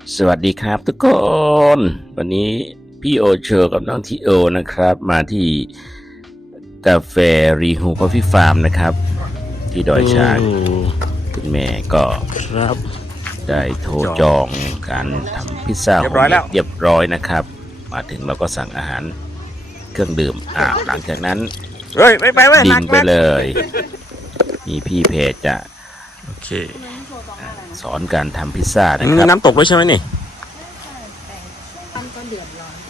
สวัสดีครับทุกคน วันนี้พี่โอเชอร์กับน้องทีโอนะครับมาที่กาแฟรีฮูคอฟฟี่ฟาร์มนะครับที่ดอยช้างคุณแม่ก็ครับได้โทรจองการทำพิซซ่าเรียบร้อยแล้วเรียบร้อยนะครับ มาถึงเราก็สั่งอาหารเครื่องดื่มหลังจากนั้นเฮ้ยไปเว้ยดิ่หนังกไปเลย มีพี่เพจจะโอเคสอนการทำพิซซ่านะครับน้ำตกด้วยใช่ไหมนี่มันก็เดือดร้อน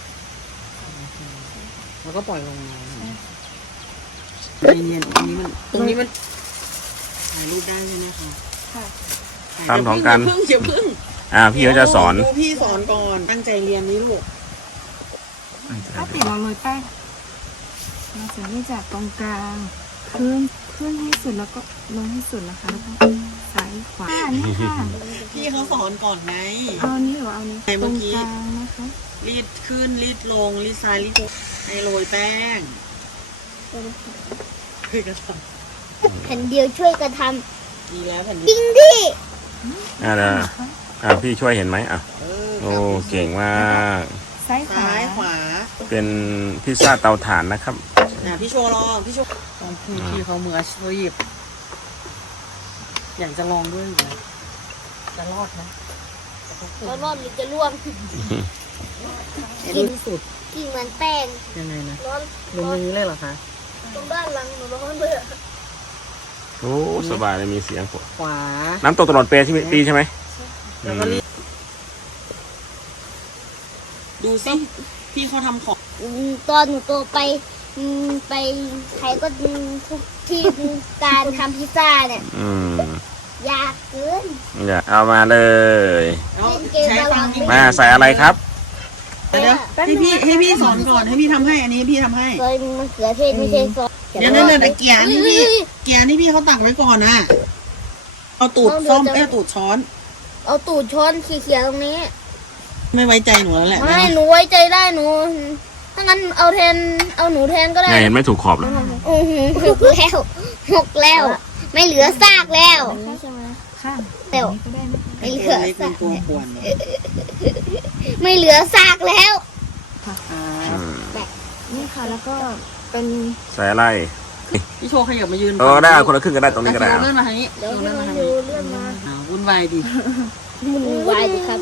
แล้วก็ปล่อยลงมาเนียนตรงนี้มันถ่ายรูปได้ใช่ไหมคะค่ะตามของกันอย่าพึ่งพี่เขาจะสอนดูพี่สอนก่อนตั้งใจเรียนนี้ลูกก็ติดเราเลยแป้งเราจะนี่จากตรงกลางขึ้นให้สุดแล้วก็ลงให้สุดนะคะแล้วก็ซ้ายขวานี่ค่ะพี่เขาสอนก่อนไงเอานี้หรือเอานี้ไหนตเมื่รอง กี้กลางนะคะรีดขึ้นรีดลงรีดซ้ายรีดขวาให้โรยแป้งเฮ้ยกระทแผ่นเดียวช่วยกันทำดีแล้วแผ่นำจดิรินงดิพี่ช่วยเห็นไหมโอ้เก่งมากซ้ายขวาซ้ายขวาเป็นพิซซ่าเตาถ่านนะครับพี่โชว์ลองพี่โชว์พี่เขามืออาชีพอยากจะลองด้วยอยู่นะจะรอดไหมเรารอดหรือจะร่วงกินสุดกินเหมือนแป้งยังไงนะร้อนลงอย่างนี้เลยเหรอคะตรงด้านหลังหนูร้อนเลยอะโอ้สบายเลยมีเสียงฝนขวาน้ำตกตลอดปีใช่ไหมแล้วก็รีดดูสิพี่เขาทำของตอนหนูโตไปไปใครก็ทุกที่การทำพิซซ่าเนี่ยยากเกินอย่าเอามาเลยใช้ตังค์มาใส่อะไรครับเดี๋ยวให้พี่สอนก่อนให้พี่ทำให้อันนี้พี่ทำให้ซอยมะเขือเทศไม่ใช่ซอยเดี๋ยวเกียร์นี่พี่เขาตักไว้ก่อนนะเอาตูดส้อมตูดช้อนเอาตูดช้อนเขี่ยๆตรงนี้ไม่ไว้ใจหนูแล้วแหละไม่หนูไว้ใจได้หนูถ้างั้นเอาหนูแทนก็ได้เห็นไม่ถูกขอบเลยหกแล้ว ไม่เหลือซากแล้วใช่ไหมค่ะเดี๋ยวก็ได้ไหมไม่เหลือเล็กเป็ซาน กตัวป่วนไม่เหลือซากแล้วนี่ค่ะแล้วก็เป็นใส่อะไรพี่โชว์ขยับมายืนได้คนละครึ่งก็ได้ตรงนี้ก็ได้เลื่อนมาทางนี้เดี๋ยวเลื่อนมาทางดูนี้เรื่องมาวุ่นวายดิวุ่นวายดิครับ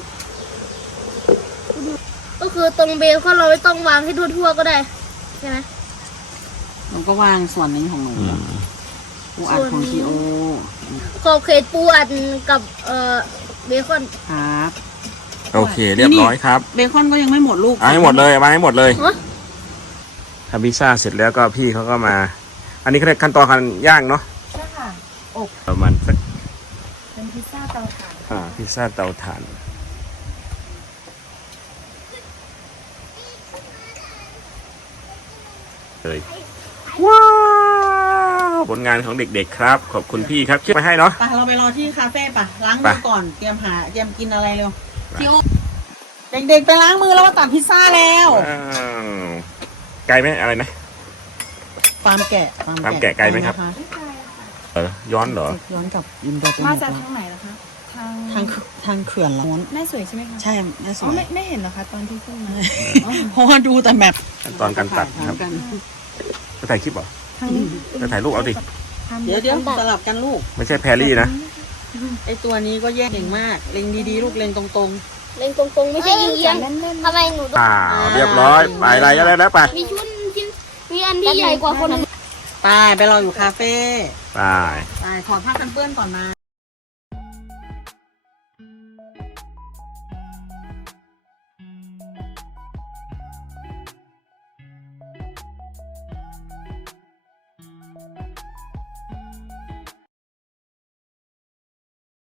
ก็คือตรงเบลเขาเราไม่ต้องวางให้ทั่วๆก็ได้ใช่ไหมมันก็วางส่วนนี้ของหนูปูอัดของทีโอขอบเขตปูอัดกับเบคอนครับโอเคเรียบร้อยครับเบคอนก็ยังไม่หมดลูกเอาให้หมดเลยมาให้หมดเลยฮะทำพิซซ่าเสร็จแล้วก็พี่เขาก็มา อันนี้เขาเรียกขั้นตอนการย่างเนาะใช่ค่ะประมาณสักเป็นพิซซ่าเตาถ่านพิซซ่าเตาถ่านเลยว้าวผลงานของเด็กๆครับ ขอบคุณพี่ครับช่วยมาให้เนาะไปเราไปรอที่คาเฟ่ปะล้างมือก่อนเตรียมกินอะไรเร็วทีโอเด็กๆไปล้างมือแล้วมาตัดพิซซ่าแล้วว้าวไกลไหมอะไรนะฟาร์มแกะฟาร์มแกะไกลไหมครับ ย้อนเหรอย้อนกลับอินโดมาจากทางไหนนะคะทางเขื่อนล้นแม่สวยใช่ไหมคะใช่แม่สอ๋อวยไม่เห็นเหรอคะตอนที่ขึ้นมาเพราะว่าดูแต่แมปขั้นตอนการตัดครับจะถ่ายคลิปเหรอทางนี้จะถ่ายรูปเอาดิเดี๋ยวสลับกันลูกไม่ใช่แพรรี่นะไอตัวนี้ก็แย่เก่งมากเล็งดีๆลูกเล็งตรงเล็งตรงๆไม่ใช่ยิงเอียงเล่นๆทำไมหนูต้องเรียบร้อยไปอะไรอะไรแล้วไปมีชุดชิ้นมีอันที่ใหญ่กว่าคนอื่นๆไปรออยู่คาเฟ่ไปไปถอดผ้ากันเปื้อนก่อนนะ